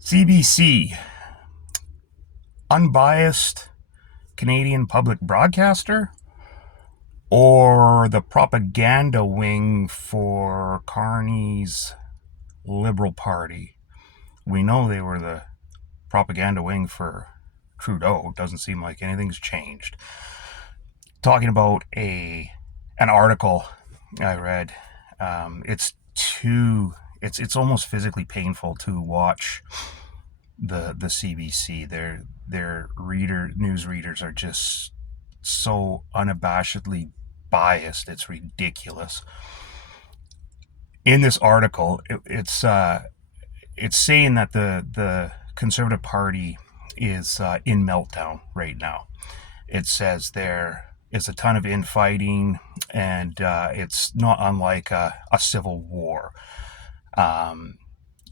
CBC, Unbiased Canadian Public Broadcaster, or the propaganda wing for Carney's Liberal Party? We know they were the propaganda wing for Trudeau. Doesn't seem like anything's changed. Talking about an article I read. It's almost physically painful to watch the CBC. Their news readers are just so unabashedly biased. It's ridiculous. In this article, it's saying that the Conservative Party is in meltdown right now. It says there is a ton of infighting, and it's not unlike a civil war. I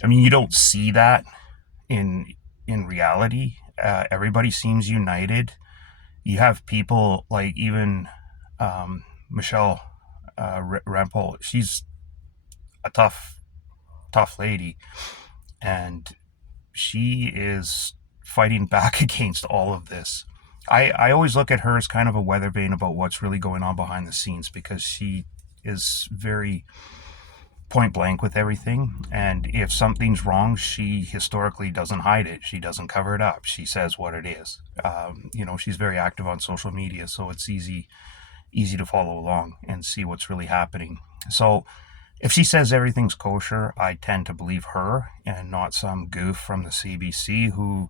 mean, you don't see that in reality. Everybody seems united. You have people like even Michelle Rempel. She's a tough lady, and she is fighting back against all of this. I always look at her as kind of a weather vane about what's really going on behind the scenes, because she is very point blank with everything. And if something's wrong, she historically doesn't hide it. She doesn't cover it up. She says what it is. She's very active on social media, so it's easy to follow along and see what's really happening. So if she says everything's kosher, I tend to believe her and not some goof from the CBC, who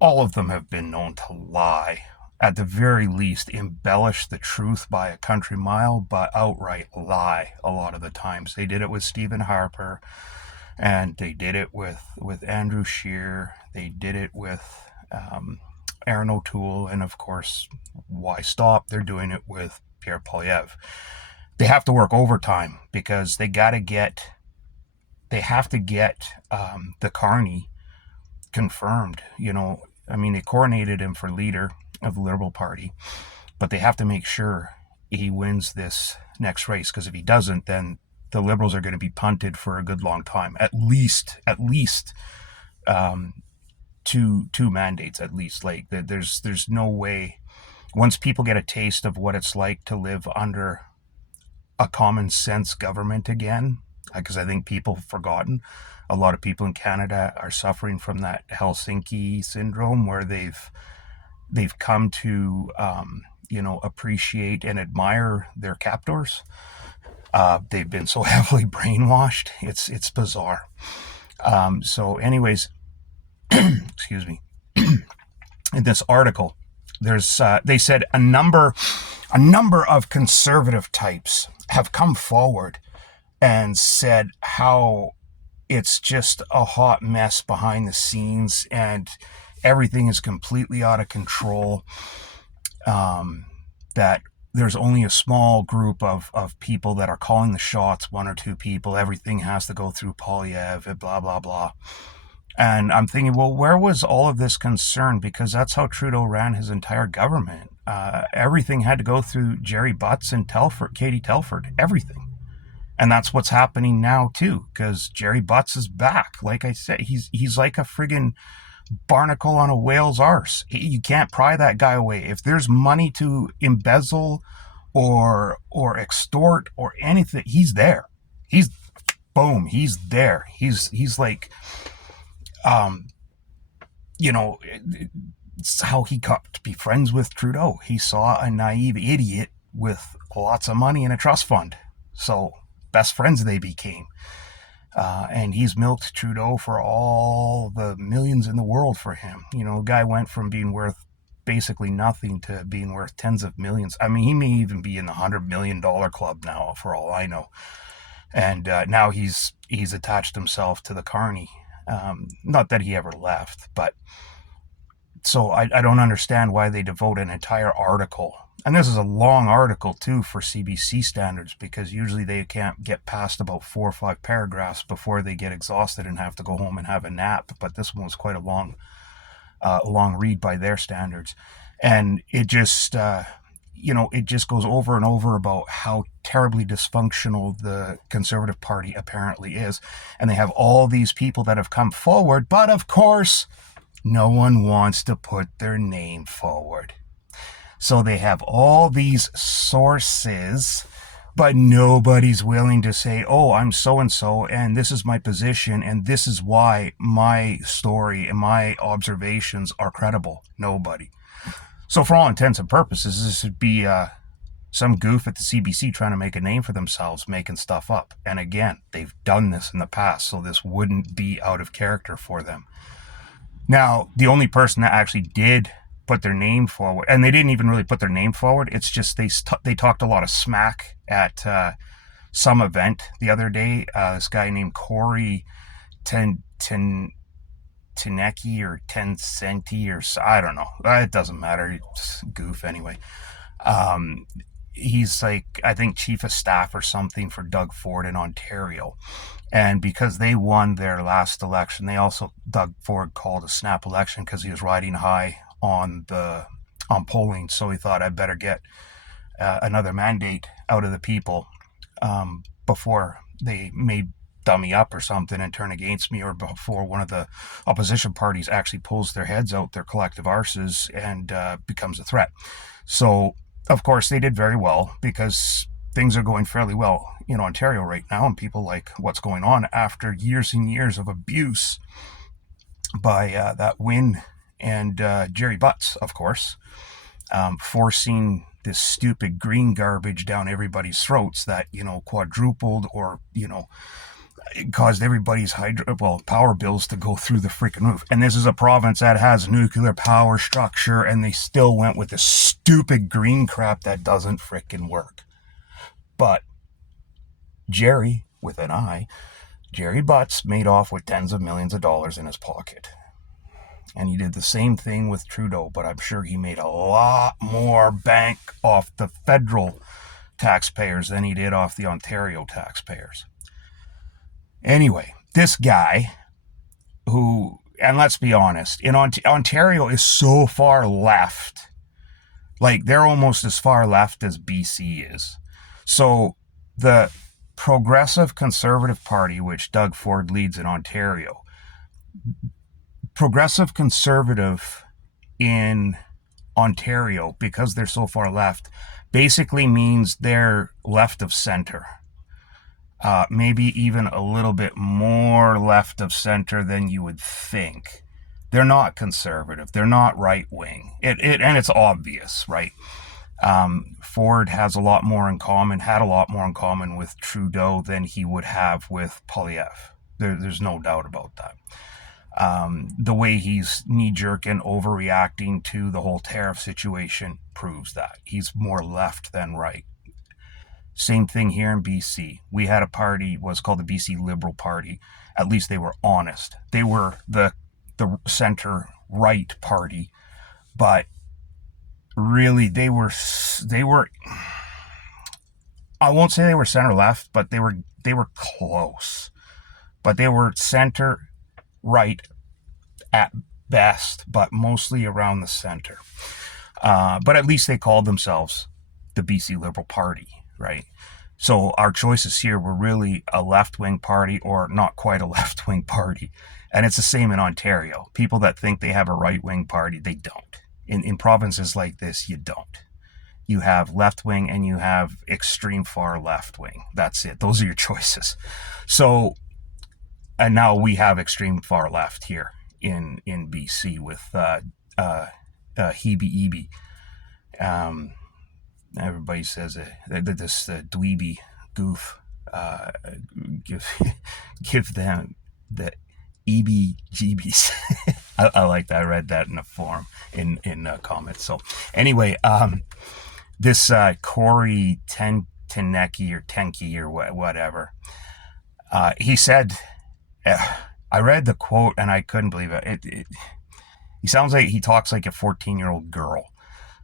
all of them have been known to lie. At the very least, embellish the truth by a country mile, but outright lie a lot of the times. They did it with Stephen Harper, and they did it with Andrew Scheer. They did it with Aaron O'Toole, and of course, why stop? They're doing it with Pierre Poilievre. They have to work overtime because they have to get the carney confirmed. They coronated him for leader of the Liberal Party, but they have to make sure he wins this next race, because if he doesn't, then the Liberals are going to be punted for a good long time. At least two mandates, at least. Like, there's no way, once people get a taste of what it's like to live under a common sense government again, because I think people have forgotten. A lot of people in Canada are suffering from that Helsinki syndrome, where they've come to appreciate and admire their captors. They've been so heavily brainwashed. It's bizarre. So anyways, excuse me. In this article, they said a number of conservative types have come forward and said how it's just a hot mess behind the scenes and everything is completely out of control. That there's only a small group of people that are calling the shots, one or two people. Everything has to go through Poilievre, blah, blah, blah. And I'm thinking, well, where was all of this concern? Because that's how Trudeau ran his entire government. Everything had to go through Jerry Butts and Katie Telford, everything. And that's what's happening now too, because Jerry Butts is back. Like I said, he's like a friggin' barnacle on a whale's arse. You can't pry that guy away. If there's money to embezzle or extort or anything, he's there. He's there. He's like, it's how he got to be friends with Trudeau. He saw a naive idiot with lots of money in a trust fund. So best friends they became. And he's milked Trudeau for all the millions in the world for him. The guy went from being worth basically nothing to being worth tens of millions. I mean, he may even be in the $100 million club now, for all I know. And now he's attached himself to the carney. Not that he ever left, but so I don't understand why they devote an entire article. And this is a long article too for CBC standards, because usually they can't get past about 4 or 5 paragraphs before they get exhausted and have to go home and have a nap. But this one was quite a long read by their standards. And it just, it just goes over and over about how terribly dysfunctional the Conservative Party apparently is. And they have all these people that have come forward, but of course, no one wants to put their name forward. So they have all these sources, but nobody's willing to say, oh, I'm so-and-so, and this is my position, and this is why my story and my observations are credible. Nobody. So for all intents and purposes, this would be some goof at the CBC trying to make a name for themselves, making stuff up. And again, they've done this in the past, so this wouldn't be out of character for them. Now, the only person that actually did put their name forward, and they didn't even really put their name forward, it's just they talked a lot of smack at some event the other day. This guy named Corey Tenecki or Tencenti or I don't know. It doesn't matter. It's goof anyway. He's like, I think, chief of staff or something for Doug Ford in Ontario. And because they won their last election, Doug Ford called a snap election because he was riding high on polling. So he thought, I'd better get another mandate out of the people before they may dummy up or something and turn against me, or before one of the opposition parties actually pulls their heads out their collective arses and becomes a threat. So, of course, they did very well because things are going fairly well in Ontario right now, and people like what's going on after years and years of abuse by that Wynne and Jerry Butts, of course, forcing this stupid green garbage down everybody's throats that, quadrupled or, it caused everybody's power bills to go through the freaking roof. And this is a province that has nuclear power structure, and they still went with this stupid green crap that doesn't freaking work. But Jerry, with an I, Jerry Butts, made off with tens of millions of dollars in his pocket. And he did the same thing with Trudeau, but I'm sure he made a lot more bank off the federal taxpayers than he did off the Ontario taxpayers. Anyway, this guy who, and let's be honest, Ontario is so far left, like they're almost as far left as BC is. So the Progressive Conservative Party, which Doug Ford leads in Ontario, Progressive Conservative in Ontario, because they're so far left, basically means they're left of center. Maybe even a little bit more left of center than you would think. They're not conservative. They're not right wing. And it's obvious, right? Ford has a lot more in common, had a lot more in common with Trudeau than he would have with Poilievre. There's no doubt about that. The way he's knee-jerk and overreacting to the whole tariff situation proves that. He's more left than right. Same thing here in BC. We had a party, was called the BC Liberal Party. At least they were honest. They were the center-right party, but really they were, I won't say they were center-left, but they were close. But they were center-right at best, but mostly around the center. But at least they called themselves the BC Liberal Party, right? So our choices here were really a left-wing party or not quite a left-wing party. And it's the same in Ontario. People that think they have a right-wing party, they don't. In provinces like this, you don't. You have left-wing and you have extreme far left-wing. That's it. Those are your choices. So, and now we have extreme far left here in BC with Hebe. Everybody says this dweeby goof. Give them the EBGBs. I like that. I read that in a forum in comments. So anyway, this Corey Tenecki or Tenki or whatever, he said, I read the quote and I couldn't believe it. He sounds like he talks like a 14-year-old girl.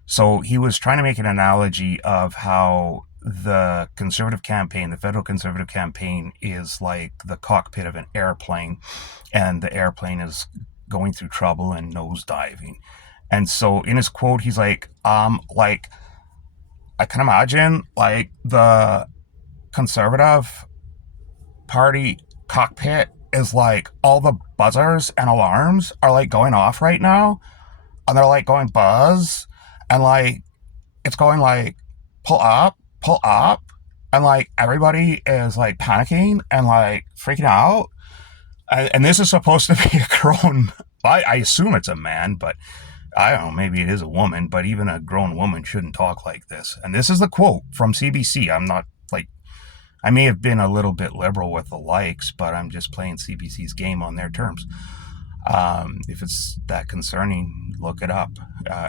So he was trying to make an analogy of how the Conservative campaign, the federal Conservative campaign, is like the cockpit of an airplane, and the airplane is going through trouble and nosediving. And so in his quote, he's like I can imagine like the Conservative Party cockpit is like all the buzzers and alarms are like going off right now, and they're like going buzz, and like it's going like pull up, and like everybody is like panicking and like freaking out. And this is supposed to be a grown. I assume it's a man, but I don't know, maybe it is a woman, but even a grown woman shouldn't talk like this. And this is the quote from CBC. I'm not like, I may have been a little bit liberal with the likes, but I'm just playing CBC's game on their terms. If it's that concerning, look it up.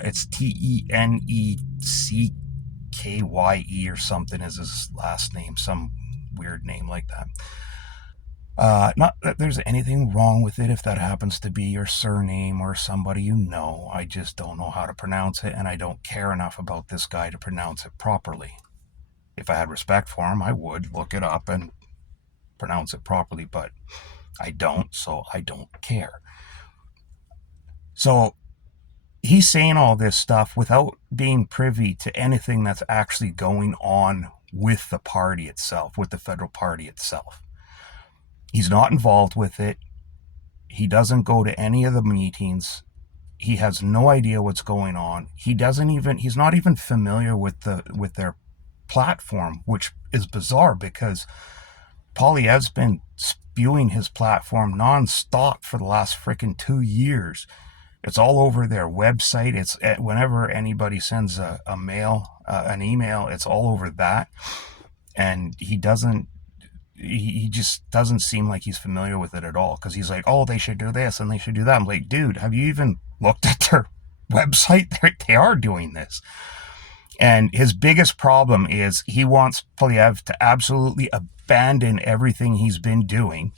It's TENECKYE or something is his last name, some weird name like that. Not that there's anything wrong with it if that happens to be your surname or somebody you know. I just don't know how to pronounce it, and I don't care enough about this guy to pronounce it properly. If I had respect for him, I would look it up and pronounce it properly, but I don't, so I don't care. So he's saying all this stuff without being privy to anything that's actually going on with the party itself, with the federal party itself. He's not involved with it. He doesn't go to any of the meetings. He has no idea what's going on. He's not even familiar with their platform, which is bizarre because Poilievre's been spewing his platform nonstop for the last freaking 2 years. It's all over their website. It's whenever anybody sends an email, it's all over that. And he just doesn't seem like he's familiar with it at all, because he's like, oh, they should do this and they should do that. I'm like, dude, have you even looked at their website? They are doing this. And his biggest problem is he wants Poilievre to absolutely abandon everything he's been doing,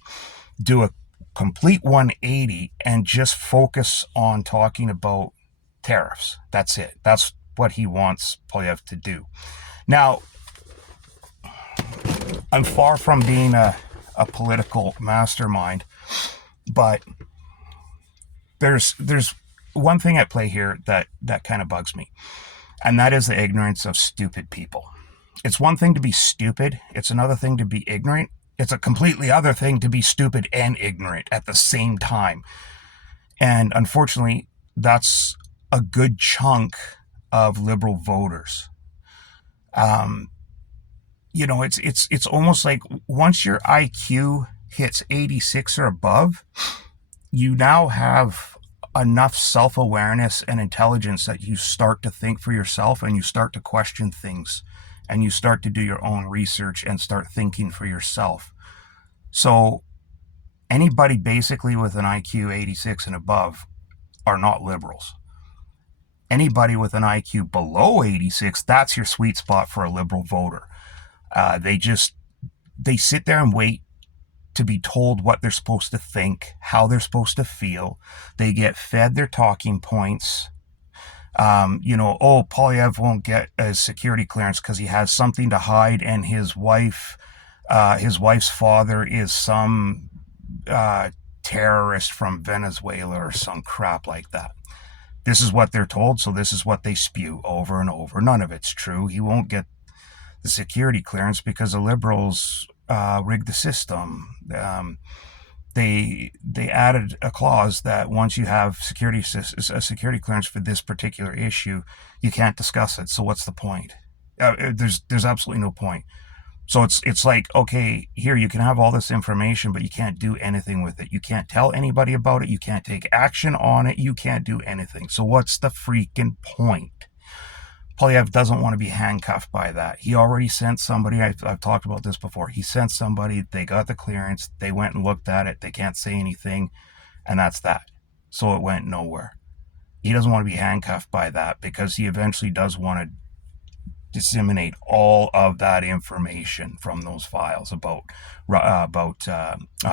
do a complete 180, and just focus on talking about tariffs. That's it. That's what he wants Poilievre to do. Now, I'm far from being a political mastermind, but there's one thing at play here that kind of bugs me, and that is the ignorance of stupid people. It's one thing to be stupid. It's another thing to be ignorant. It's a completely other thing to be stupid and ignorant at the same time. And unfortunately, that's a good chunk of liberal voters. It's almost like once your IQ hits 86 or above, you now have enough self-awareness and intelligence that you start to think for yourself, and you start to question things, and you start to do your own research and start thinking for yourself. So anybody basically with an IQ 86 and above are not liberals. Anybody with an IQ below 86, that's your sweet spot for a liberal voter. They sit there and wait to be told what they're supposed to think, how they're supposed to feel. They get fed their talking points. Poilievre won't get a security clearance because he has something to hide, and his wife's father is some terrorist from Venezuela or some crap like that. This is what they're told, so this is what they spew over and over. None of it's true. He won't get the security clearance because the liberals rigged the system. They added a clause that once you have a security clearance for this particular issue, you can't discuss it. So what's the point? There's absolutely no point. So it's like, okay, here you can have all this information, but you can't do anything with it. You can't tell anybody about it. You can't take action on it. You can't do anything. So what's the freaking point? Poilievre doesn't want to be handcuffed by that. He already sent somebody. I've talked about this before. He sent somebody. They got the clearance. They went and looked at it. They can't say anything, and that's that. So it went nowhere. He doesn't want to be handcuffed by that because he eventually does want to disseminate all of that information from those files about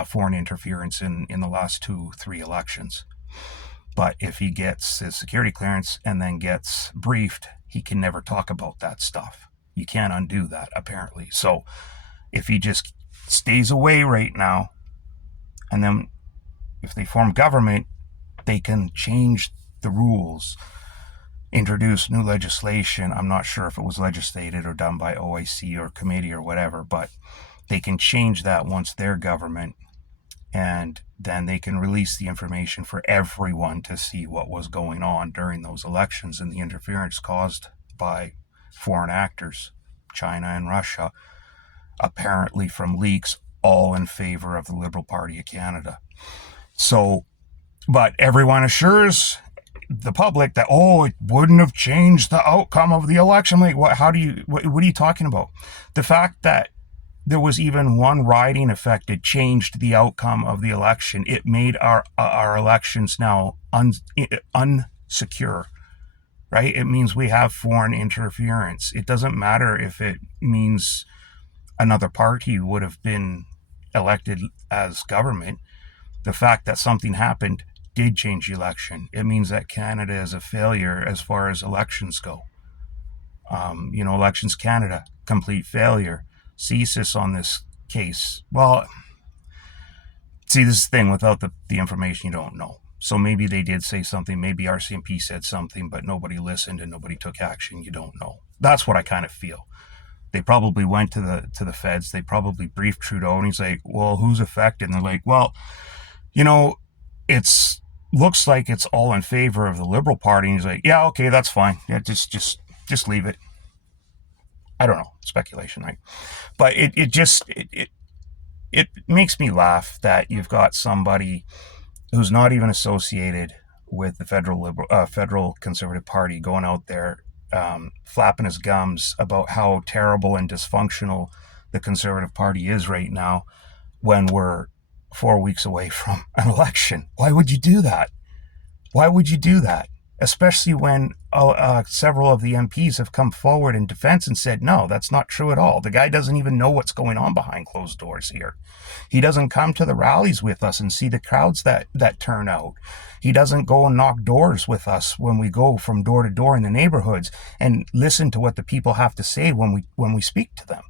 foreign interference in the last 2-3 elections. But if he gets his security clearance and then gets briefed, he can never talk about that stuff. You can't undo that, apparently. So if he just stays away right now, and then if they form government, they can change the rules introduce new legislation. I'm not sure if it was legislated or done by OIC or committee or whatever, but they can change that once their government, and then they can release the information for everyone to see what was going on during those elections and the interference caused by foreign actors, China and Russia, apparently from leaks, all in favor of the Liberal Party of Canada. So, but everyone assures the public that, oh, it wouldn't have changed the outcome of the election. Like, what are you talking about? The fact that there was even one riding affected changed the outcome of the election. It made our elections now unsecure, right? It means we have foreign interference. It doesn't matter if it means another party would have been elected as government. The fact that something happened did change the election. It means that Canada is a failure as far as elections go. Elections Canada, complete failure. CSIS on this case. Well, see, this is the thing, without the information, you don't know. So maybe they did say something, maybe RCMP said something, but nobody listened and nobody took action. You don't know. That's what I kind of feel. They probably went to the feds. They probably briefed Trudeau, and he's like, well, who's affected? And they're like, well, it's looks like it's all in favor of the Liberal Party. And he's like, yeah, okay, that's fine. Yeah, just leave it. I don't know, speculation, right? But it makes me laugh that you've got somebody who's not even associated with the federal Conservative Party going out there flapping his gums about how terrible and dysfunctional the Conservative Party is right now when we're 4 weeks away from an election. Why would you do that? Why would you do that? Especially when several of the MPs have come forward in defense and said, no, that's not true at all. The guy doesn't even know what's going on behind closed doors here. He doesn't come to the rallies with us and see the crowds that turn out. He doesn't go and knock doors with us when we go from door to door in the neighborhoods and listen to what the people have to say when we speak to them.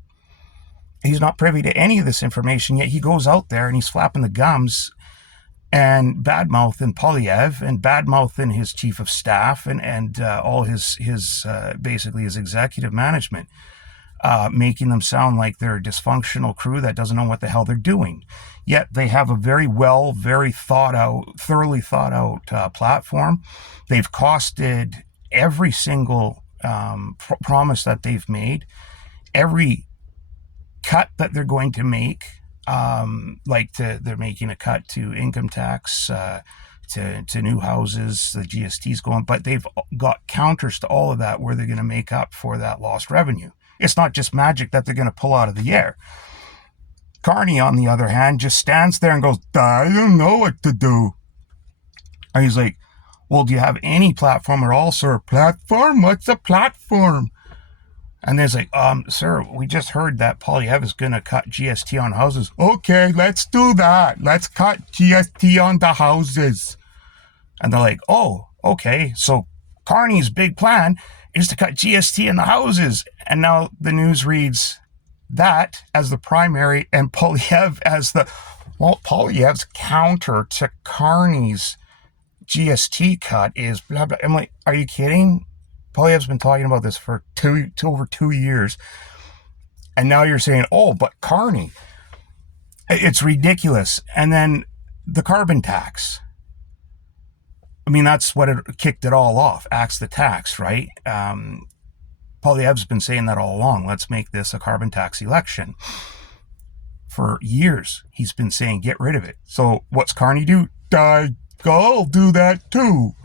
He's not privy to any of this information, yet he goes out there and he's flapping the gums and bad-mouthing Poilievre and bad-mouthing his chief of staff and all his basically his executive management, making them sound like they're a dysfunctional crew that doesn't know what the hell they're doing. Yet they have a very thoroughly thought out platform. They've costed every single promise that they've made, every cut that they're going to make. They're making a cut to income tax, to new houses, the GST's going, but they've got counters to all of that where they're going to make up for that lost revenue. It's not just magic that they're going to pull out of the air. Carney, on the other hand, just stands there and goes, I don't know what to do. And he's like, well, do you have any platform at all, sir? Platform? What's a platform? And there's like, sir, we just heard that Poilievre is going to cut GST on houses. Okay, let's do that. Let's cut GST on the houses. And they're like, oh, okay. So Carney's big plan is to cut GST in the houses. And now the news reads that as the primary and Poilievre as Poilievre's counter to Carney's GST cut is blah, blah. I'm like, are you kidding? Poilievre's been talking about this for over 2 years. And now you're saying, oh, but Carney. It's ridiculous. And then the carbon tax. I mean, that's what kicked it all off. Axe the tax, right? Poilievre's been saying that all along. Let's make this a carbon tax election. For years, he's been saying, get rid of it. So what's Carney do? I'll do that too.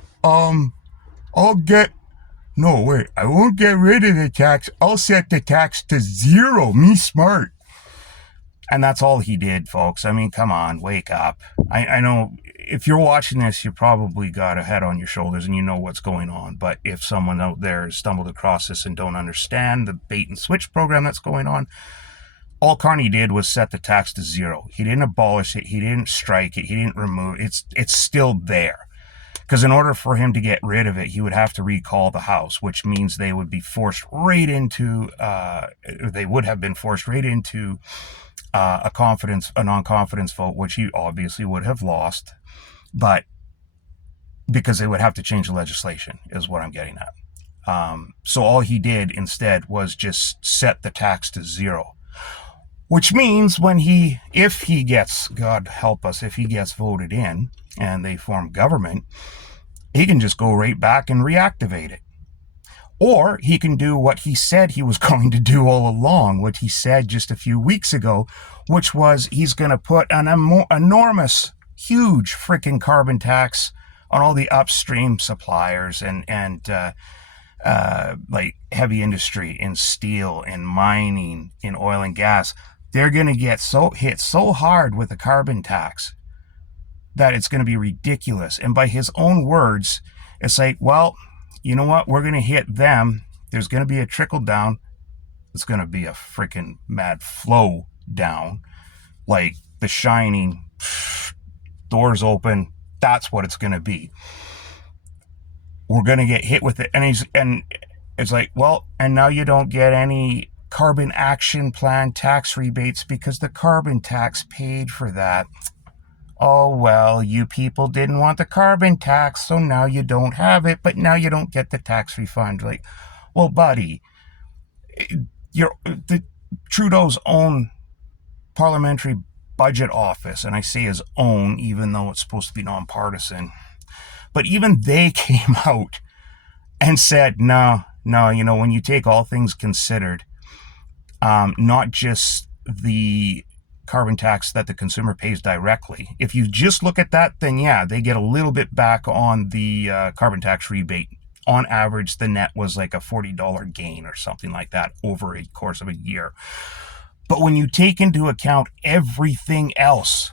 No, wait, I won't get rid of the tax. I'll set the tax to zero. Me smart. And that's all he did, folks. I mean, come on, wake up. I know if you're watching this, you probably got a head on your shoulders and you know what's going on. But if someone out there stumbled across this and don't understand the bait and switch program that's going on, all Carney did was set the tax to zero. He didn't abolish it. He didn't strike it. He didn't remove it. It's still there. Because in order for him to get rid of it, he would have to recall the House, which means they would be forced right into, a non-confidence vote, which he obviously would have lost, but because they would have to change the legislation, is what I'm getting at. So all he did instead was just set the tax to zero. Which means if he gets, God help us, if he gets voted in and they form government, he can just go right back and reactivate it. Or he can do what he said he was going to do all along, what he said just a few weeks ago, which was he's going to put an enormous, huge freaking carbon tax on all the upstream suppliers and like heavy industry in steel, in mining, in oil and gas. They're going to get hit so hard with the carbon tax that it's going to be ridiculous. And by his own words, it's like, well, you know what? We're going to hit them. There's going to be a trickle down. It's going to be a freaking mad flow down. Like The Shining, doors open. That's what it's going to be. We're going to get hit with it. And it's like, well, and now you don't get any carbon action plan tax rebates because the carbon tax paid for that. Oh, well, you people didn't want the carbon tax, so now you don't have it, but now you don't get the tax refund. Like, well, buddy, Trudeau's own parliamentary budget office, and I say his own, even though it's supposed to be nonpartisan, but even they came out and said, no, when you take all things considered, not just the carbon tax that the consumer pays directly. If you just look at that, then yeah, they get a little bit back on the carbon tax rebate. On average, the net was like a $40 gain or something like that over a course of a year. But when you take into account everything else,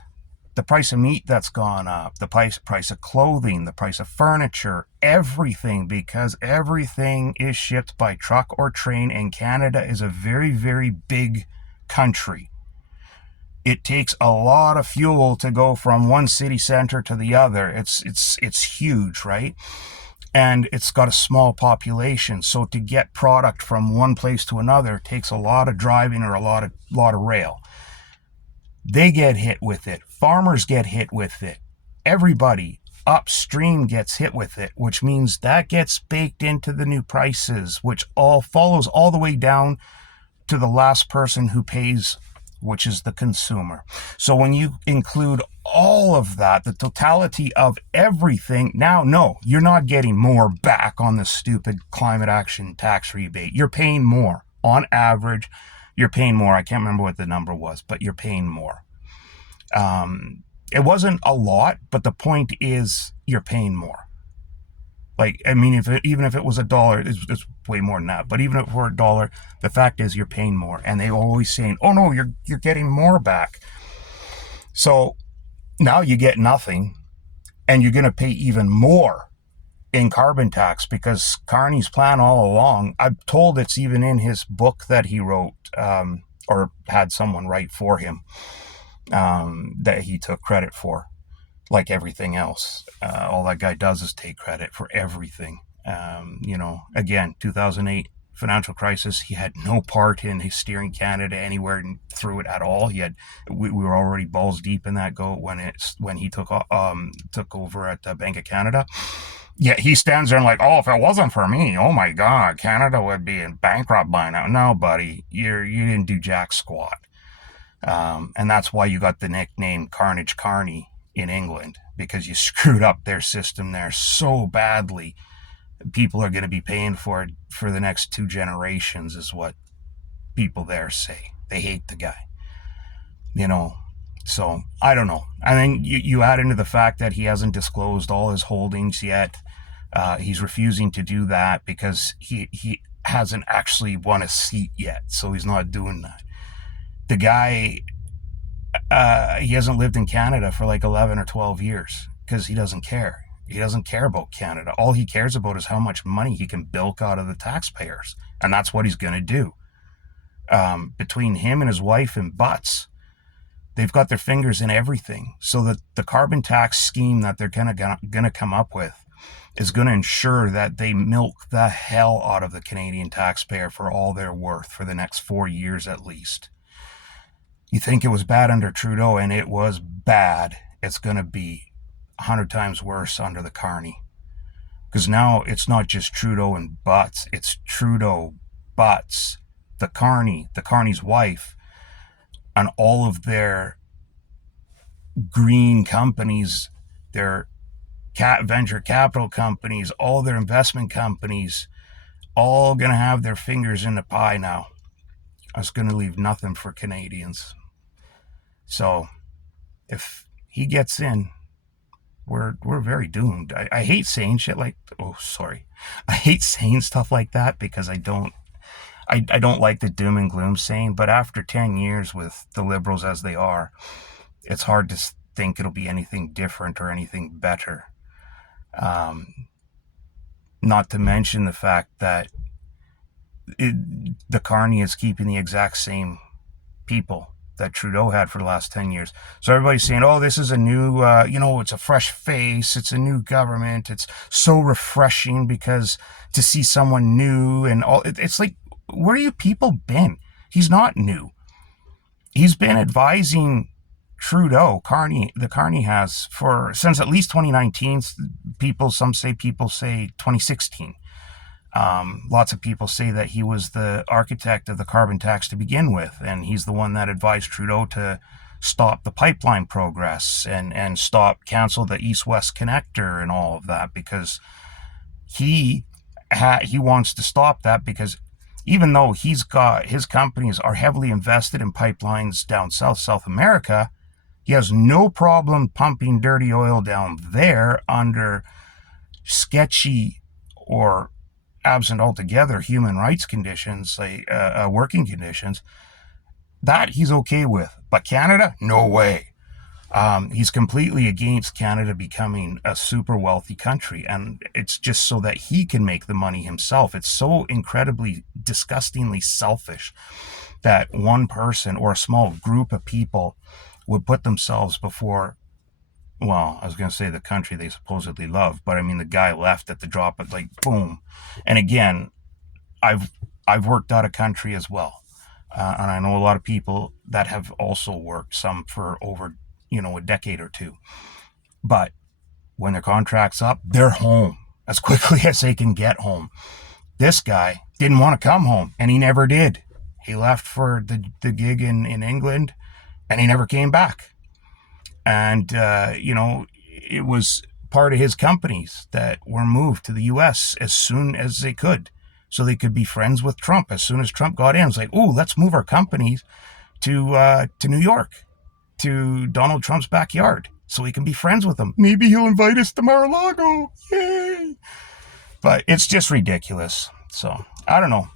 the price of meat that's gone up, the price of clothing, the price of furniture, everything, because everything is shipped by truck or train, and Canada is a very, very big country. It takes a lot of fuel to go from one city center to the other. It's huge, right? And it's got a small population. So to get product from one place to another takes a lot of driving or a lot of rail. They get hit with it. Farmers get hit with it. Everybody upstream gets hit with it, which means that gets baked into the new prices, which all follows all the way down to the last person who pays, which is the consumer. So when you include all of that, the totality of everything, now, no, you're not getting more back on the stupid climate action tax rebate. You're paying more. On average, you're paying more. I can't remember what the number was, but you're paying more. It wasn't a lot, but the point is you're paying more. Like, I mean, even if it was $1, it's way more than that. But even if it were $1, the fact is you're paying more. And they always saying, oh no, you're getting more back. So now you get nothing, and you're going to pay even more in carbon tax, because Carney's plan all along, I'm told it's even in his book that he wrote, or had someone write for him, that he took credit for. Like everything else, all that guy does is take credit for everything. Again, 2008 financial crisis, he had no part in his steering Canada anywhere through it at all. We were already balls deep in that goat when he took over at the Bank of Canada. Yeah, he stands there and like, oh, if it wasn't for me, oh my God, Canada would be in bankrupt by now. No, buddy, you didn't do jack squat, and that's why you got the nickname Carney in England, because you screwed up their system there so badly. People are going to be paying for it for the next 2 generations, is what people there say. They hate the guy, so I don't know. And then you add into the fact that he hasn't disclosed all his holdings yet. He's refusing to do that because he hasn't actually won a seat yet, so he's not doing that. The guy, he hasn't lived in Canada for like 11 or 12 years because he doesn't care. He doesn't care about Canada. All he cares about is how much money he can bilk out of the taxpayers. And that's what he's going to do. Between him and his wife and Butts, they've got their fingers in everything. So that the carbon tax scheme that they're going to come up with is going to ensure that they milk the hell out of the Canadian taxpayer for all they're worth for the next 4 years at least. You think it was bad under Trudeau, and it was bad. It's going to be 100 times worse under the Carney. Because now it's not just Trudeau and Butts, it's Trudeau, Butts, the Carney's wife, and all of their green companies, their venture capital companies, all their investment companies, all going to have their fingers in the pie now. It's going to leave nothing for Canadians. So if he gets in, we're very doomed. I hate saying shit like, I hate saying stuff like that because I don't like the doom and gloom saying, but after 10 years with the Liberals as they are, it's hard to think it'll be anything different or anything better. Not to mention the fact that the Carney is keeping the exact same people that Trudeau had for the last 10 years. So everybody's saying, oh, this is a new, it's a fresh face. It's a new government. It's so refreshing because to see someone new and all, it's like, where have you people been? He's not new. He's been advising Trudeau, the Carney has, since at least 2019. Some say 2016. Lots of people say that he was the architect of the carbon tax to begin with, and he's the one that advised Trudeau to stop the pipeline progress and cancel the East-West connector and all of that, because he wants to stop that, because even though his companies are heavily invested in pipelines down South America, he has no problem pumping dirty oil down there under sketchy or absent altogether human rights conditions, like working conditions. That he's okay with. But Canada, no way. He's completely against Canada becoming a super wealthy country, and it's just so that he can make the money himself. It's so incredibly, disgustingly selfish that one person or a small group of people would put themselves before, well, I was going to say the country they supposedly love, but I mean the guy left at the drop of, like, boom. And again, I've worked out of country as well, and I know a lot of people that have also worked, some for over a decade or two. But when their contract's up, they're home as quickly as they can get home. This guy didn't want to come home, and he never did. He left for the gig in England, and he never came back. And, it was part of his companies that were moved to the U.S. as soon as they could, so they could be friends with Trump. As soon as Trump got in, it's like, oh, let's move our companies to New York, to Donald Trump's backyard, so we can be friends with him. Maybe he'll invite us to Mar-a-Lago. Yay! But it's just ridiculous. So, I don't know.